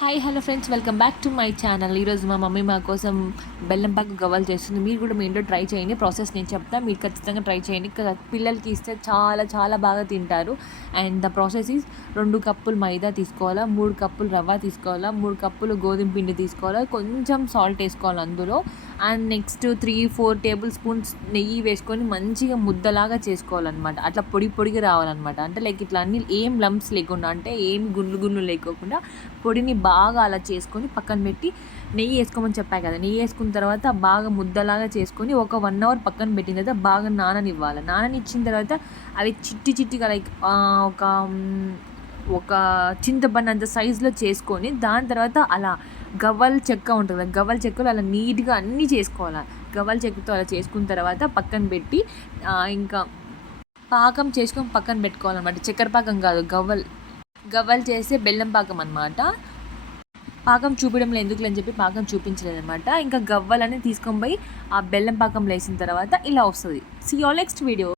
Hi hello friends, welcome back to my channel. ఈరోజు మా mummy మా కోసం బెల్లం పాకు గవ్వలు చేస్తుంది. మీరు కూడా మీ ఇంట్లో ట్రై చేయండి. ప్రాసెస్ నేను చెప్తా, మీరు ఖచ్చితంగా ట్రై చేయండి. పిల్లలకి ఇస్తే చాలా చాలా బాగా తింటారు. అండ్ ద ప్రాసెస్ ఈజ్ 2 కప్పులు మైదా తీసుకోవాలా, 3 కప్పులు రవ్వ తీసుకోవాలా, 3 కప్పులు గోధుమ పిండి తీసుకోవాలా, కొంచెం సాల్ట్ వేసుకోవాలి అందులో. అండ్ నెక్స్ట్ 3-4 టేబుల్ స్పూన్స్ నెయ్యి వేసుకొని మంచిగా ముద్దలాగా చేసుకోవాలన్నమాట. అట్లా పొడి పొడిగా రావాలన్నమాట. అంటే లైక్ ఇట్లా అన్ని ఏం లంప్స్ లేకుండా, అంటే ఏం గుండ్లు గుండ్లు లేకోకుండా పొడిని బాగా అలా చేసుకొని పక్కన పెట్టి, నెయ్యి వేసుకోమని చెప్పా కదా, నెయ్యి వేసుకున్న తర్వాత బాగా ముద్దలాగా చేసుకొని ఒక 1 అవర్ పక్కన పెట్టిన తర్వాత బాగా నాననివ్వాలి. నాననిచ్చిన తర్వాత అవి చిట్టి చిట్టిగా లైక్ ఒక ఒక చింతపండు అంత సైజులో చేసుకొని, దాని తర్వాత అలా గవ్వల చెక్క ఉంటుంది కదా, గవ్వల చెక్కలు అలా నీట్గా అన్నీ చేసుకోవాలి. గవ్వల చెక్కతో అలా చేసుకున్న తర్వాత పక్కన పెట్టి ఇంకా పాకం చేసుకొని పక్కన పెట్టుకోవాలన్నమాట. చక్కెర పాకం కాదు, గవ్వలు చేస్తే బెల్లం పాకం అనమాట. పాకం చూపించడంలో ఎందుకులే అని చెప్పి పాకం చూపించలేదన్నమాట. ఇంకా గవ్వలని తీసుకొని పోయి ఆ బెల్లం పాకంలో వేసిన తర్వాత ఇలా వస్తుంది. See all next video.